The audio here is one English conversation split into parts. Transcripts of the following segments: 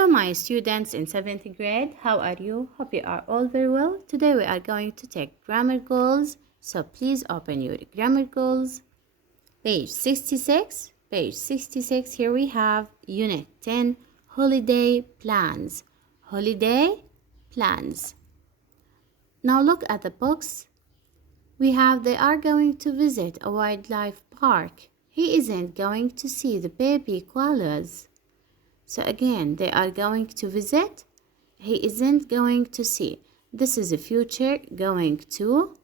Hello my students in 7th grade, how are you? Hope you are all very well. Today we are going to take grammar goals, so please open your grammar goals. Page 66, here we have Unit 10, Holiday Plans. Holiday Plans. Now look at the box. We have they are going to visit a wildlife park. He isn't going to see the baby koalas. So again, they are going to visit. He isn't going to see. This is the future going to.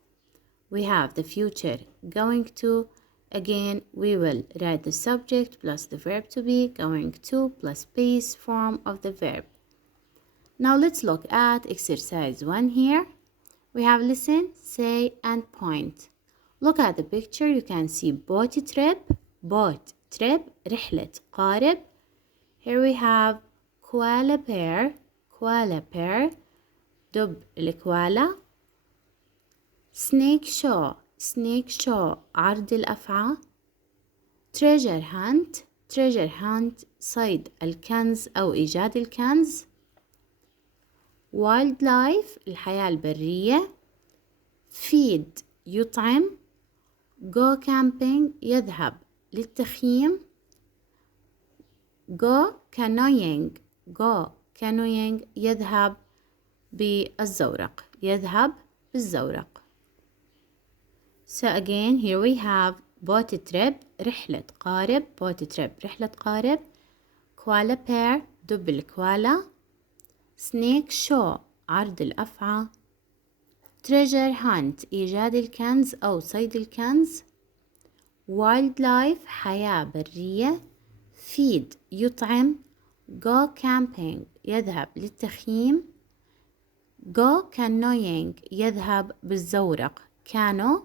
We have the future going to. Again, we will write the subject plus the verb to be, going to plus base form of the verb. Now let's look at exercise 1 here. We have listen, say, and point. Look at the picture. You can see boat trip, رحلة قارب. Here we have koala bear, دب الكوالا. snake show, عرض الأفعى. treasure hunt, صيد الكنز أو إيجاد الكنز. wildlife الحياة البرية. feed يطعم. go camping يذهب للتخييم. go canoeing يذهب بالزورق. So again, here we have boat trip رحلة قارب. koala bear دب الكوالا. snake show عرض الأفعى. treasure hunt إيجاد الكنز أو صيد الكنز. wildlife حياة برية. feed يطعم. go camping يذهب للتخييم. go canoeing يذهب بالزورق. كانو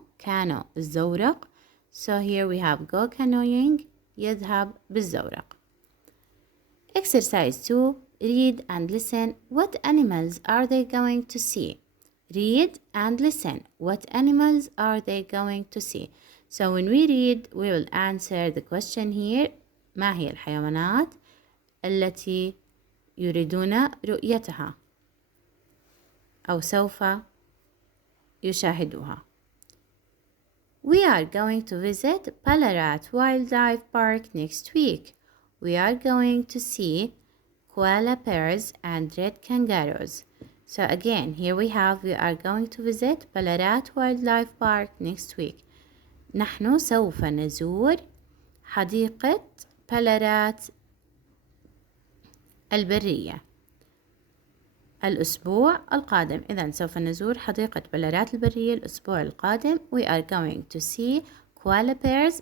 الزورق. So here we have go canoeing يذهب بالزورق. Exercise 2. Read and listen. What animals are they going to see? Read and listen. What animals are they going to see? So when we read, we will answer the question here. ما هي الحيوانات التي يريدون رؤيتها أو سوف يشاهدوها؟ We are going to visit Ballarat Wildlife Park next week. We are going to see koala bears and red kangaroos. So again, here we have we are going to visit Ballarat Wildlife Park next week. نحن سوف نزور حديقة بلارات البرية الأسبوع القادم. إذن سوف نزور حديقة بلارات البرية الأسبوع القادم. We are going to see koala bears.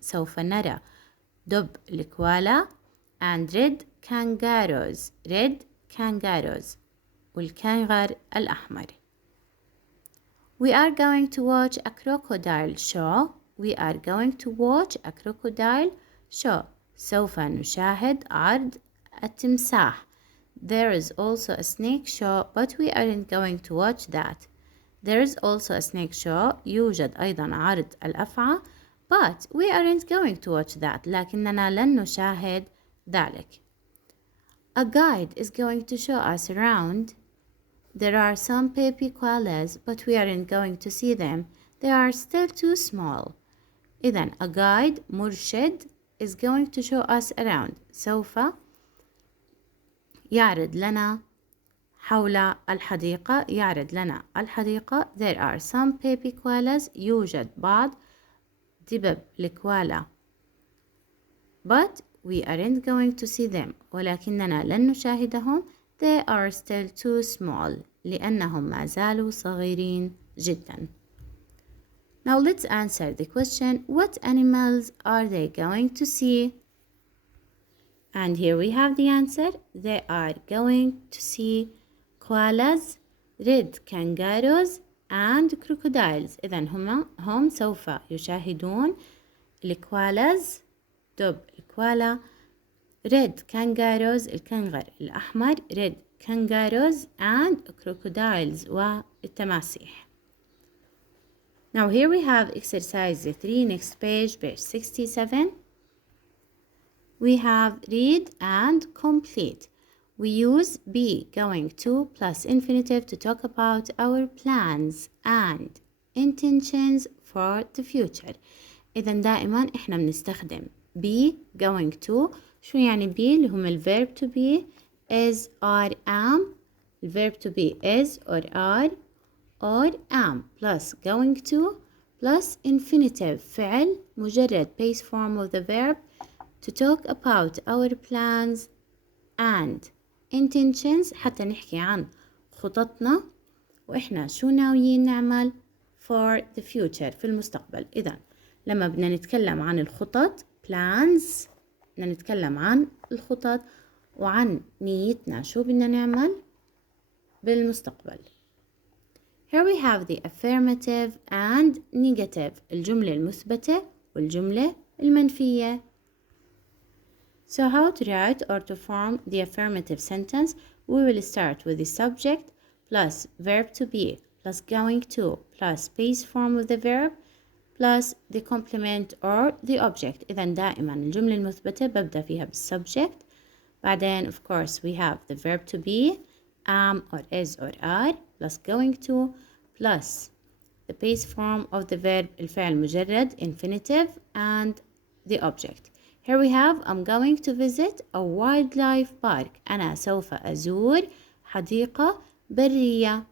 سوف نرى دب الكوالا and red kangaroos والكنغر الأحمر. We are going to watch a crocodile show. سوف نشاهد عرض التمساح. There is also a snake show, but we aren't going to watch that. There is also a snake show. يوجد أيضا عرض الأفعى, but we aren't going to watch that. لكننا لن نشاهد ذلك. A guide is going to show us around. There are some baby koalas, but we aren't going to see them. They are still too small. إذن a guide مرشد is going to show us around. سوف يعرض لنا حول الحديقة. There are some baby koalas. يوجد بعض دبب الكوالا. But we aren't going to see them. ولكننا لن نشاهدهم. They are still too small. لأنهم ما زالوا صغيرين جدا. Now let's answer the question. What animals are they going to see? And here we have the answer. They are going to see koalas, red kangaroos, and crocodiles. إذن هم سوف يشاهدون الكوالاز دب الكوالا. red kangaroos الكنغر الأحمر. red kangaroos and crocodiles والتماسيح. Now here we have exercise 3, next page 67. we have read and complete. We use be going to plus infinitive to talk about our plans and intentions for the future. إذا دائما إحنا بنستخدم be going to. شو يعني be؟ اللي هم الverb to be is are am. الverb to be is or are or am plus going to plus infinitive فعل مجرد base form of the verb to talk about our plans and intentions حتى نحكي عن خططنا وإحنا شو ناويين نعمل for the future في المستقبل. إذا لما بدنا نتكلم عن الخطط plans بدنا نتكلم عن الخطط وعن نيتنا شو بدنا نعمل بالمستقبل. Here we have the affirmative and negative الجملة المثبتة والجملة المنفية. So how to write or to form the affirmative sentence? We will start with the subject plus verb to be plus going to plus base form of the verb plus the complement or the object. إذا دائما الجملة المثبتة ببدأ فيها بالsubject. بعدين of course we have the verb to be am or is or are plus going to plus the base form of the verb الفعل مجرد infinitive and the object. Here we have I'm going to visit a wildlife park. أنا سوف أزور حديقة برية.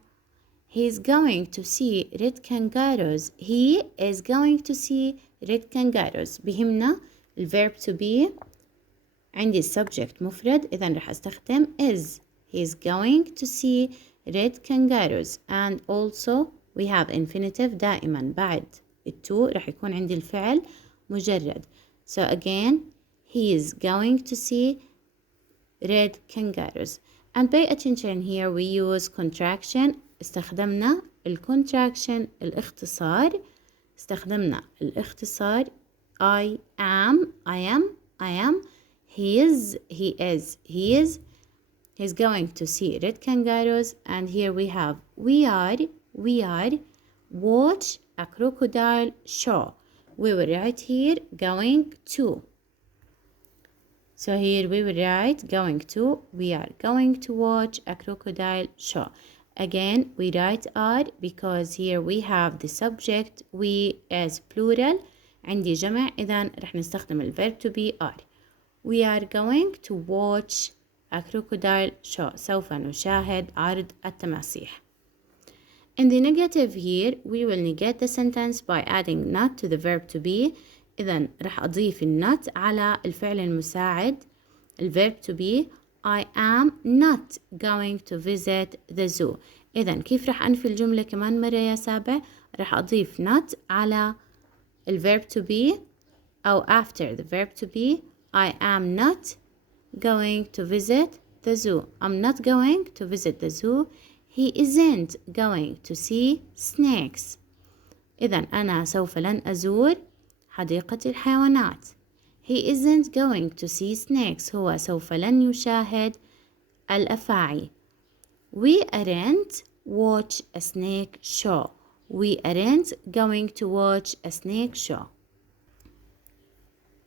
He is going to see red kangaroos. He is going to see red kangaroos. بهمنا الverb to be عندي subject مفرد إذا رح أستخدم is. He is going to see red kangaroos and also we have infinitive دائما بعد التو رح يكون عندي الفعل مجرد. So again he is going to see red kangaroos and pay attention here we use contraction. استخدمنا الcontraction الاختصار. استخدمنا الاختصار I am he is he's going to see red kangaroos and here we have we are watch a crocodile show. We will write here going to. So here we will write going to. We are going to watch a crocodile show. Again we write are because here we have the subject we as plural. عندي جمع إذا رح نستخدم الverb to be are. We are going to watch a crocodile show. سوف نشاهد عرض التماسيح. In the negative here we will negate the sentence by adding not to the verb to be. إذا رح أضيف not على الفعل المساعد الverb to be. I am not going to visit the zoo. إذا كيف رح أنفي الجملة كمان مرة يا سابع؟ رح أضيف not على الverb to be أو after the verb to be. I am not going to visit the zoo. I'm not going to visit the zoo. He isn't going to see snakes. إذا أنا سوف لن أزور حديقة الحيوانات. He isn't going to see snakes. هو سوف لن يشاهد الأفاعي. We aren't watch a snake show. We aren't going to watch a snake show.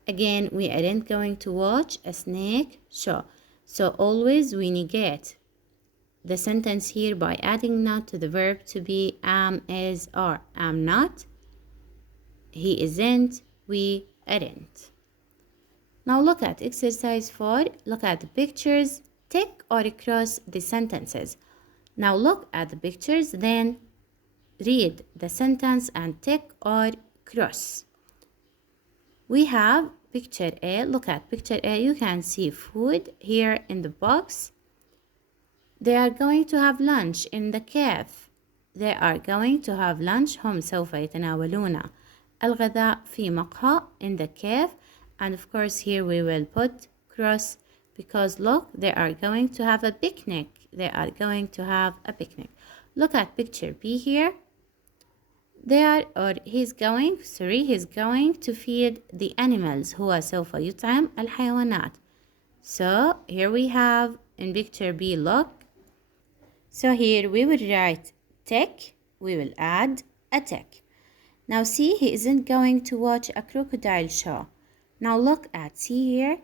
Again, we aren't going to watch a snake show. So always we negate the sentence here by adding not to the verb to be am, is, are. Am not. He isn't. We aren't. Now look at exercise 4. Look at the pictures. Tick or cross the sentences. Now look at the pictures, then read the sentence and tick or cross. We have picture A. Look at picture A. You can see food here in the box. They are going to have lunch in the cafe. They are going to have lunch. هم سوف يتناولون الغداء في مقهى in the cafe. And of course here we will put cross because look, they are going to have a picnic. They are going to have a picnic. Look at picture B here. He's going to feed the animals. هو سوف يطعم الحيوانات. So here we have in picture B, look. So here we will write tick. We will add a tick. Now see, he isn't going to watch a crocodile show. Now look at C here.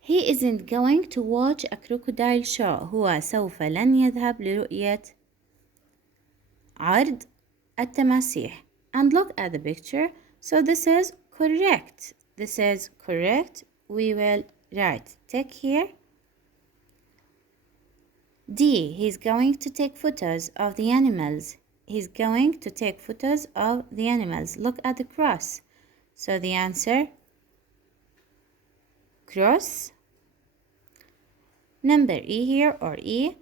He isn't going to watch a crocodile show. هو سوف لن يذهب لرؤية عرض التماسيح. And look at the picture. So this is correct. This is correct. We will write tick here. D. He's going to take photos of the animals. He's going to take photos of the animals. Look at the cross. So the answer, cross. Number E here, or E.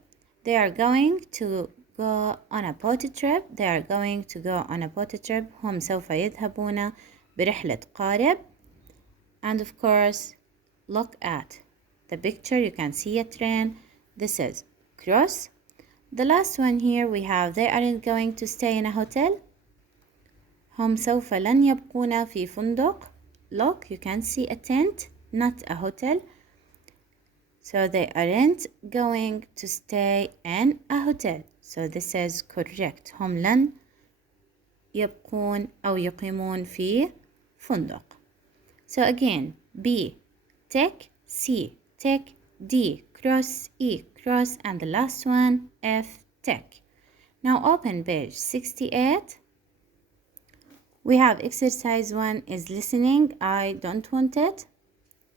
They are going to go on a boat trip. They are going to go on a boat trip. هم سوف يذهبون برحلة قارب. And of course, look at the picture. You can see a train. This is cross. The last one here we have, they aren't going to stay in a hotel. هم سوف لن يبقون في فندق. Look, you can see a tent, not a hotel. So they aren't going to stay in a hotel. So this is correct. هم لن يبقون أو يقيمون في فندق. So again, B, tick, C, tick, D, cross, E, cross, and the last one, F, tick. Now open page 68. We have exercise 1 is listening. I don't want it.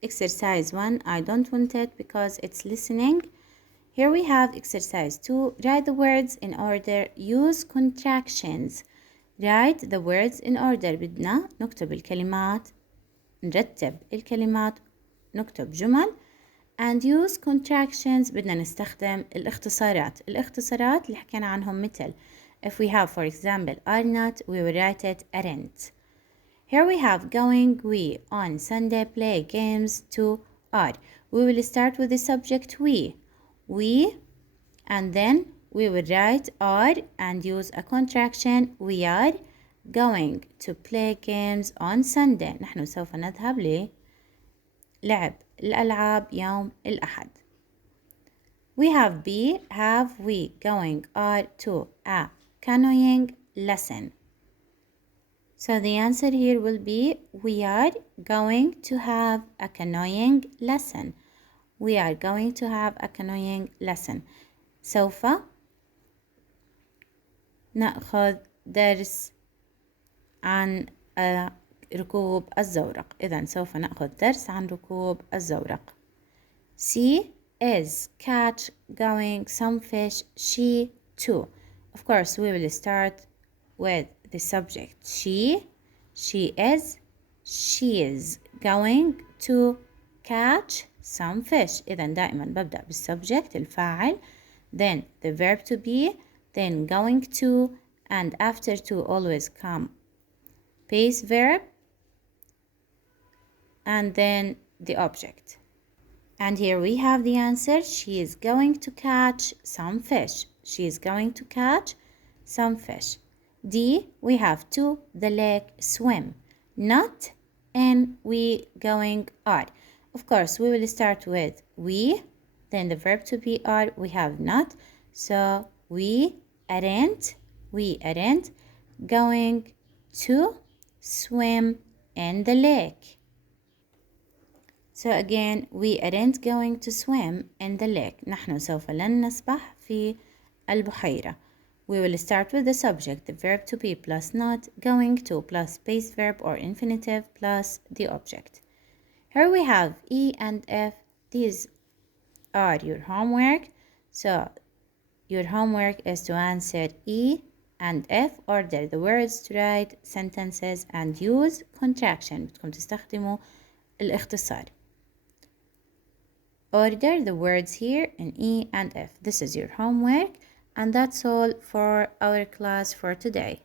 Exercise 1, I don't want it because it's listening. Here we have exercise 2. Write the words in order. Use contractions. Write the words in order. بدنا نكتب الكلمات، نرتب الكلمات، نكتب جمل. And use contractions. بدنا نستخدم الاختصارات. الاختصارات اللي حكينا عنهم مثل if we have, for example, are not, we will write it aren't. Here we have going, we, on Sunday, play games, to, are. We will start with the subject we, and then we will write are and use a contraction. We are going to play games on Sunday. نحن سوف نذهب للعب الألعاب يوم الأحد. We have be, have, we, going, are, to, a canoeing lesson. So the answer here will be we are going to have a canoeing lesson. We are going to have a canoeing lesson. سوف نأخذ درس عن ركوب الزورق. إذن سوف نأخذ درس عن ركوب الزورق. C is catch, going, some fish, she, to. Of course, we will start with the subject she is going to catch some fish. إذن دائما ببدأ بالسبجect الفاعل, then the verb to be, then going to, and after to always come base verb, and then the object. And here we have the answer. She is going to catch some fish. She is going to catch some fish. D, we have to the lake, swim. Not in, we, going, are. Of course, we will start with we, then the verb to be are. We have not. So we aren't going to swim in the lake. So again, we aren't going to swim in the lake. نحن سوف لن نسبح في البحيرة. We will start with the subject, the verb to be plus not, going to plus base verb or infinitive plus the object. Here we have E and F. These are your homework. So your homework is to answer E and F, order the words to write sentences and use contraction. بدكم تستخدموا الاختصار. Order the words here in E and F. This is your homework, and that's all for our class for today.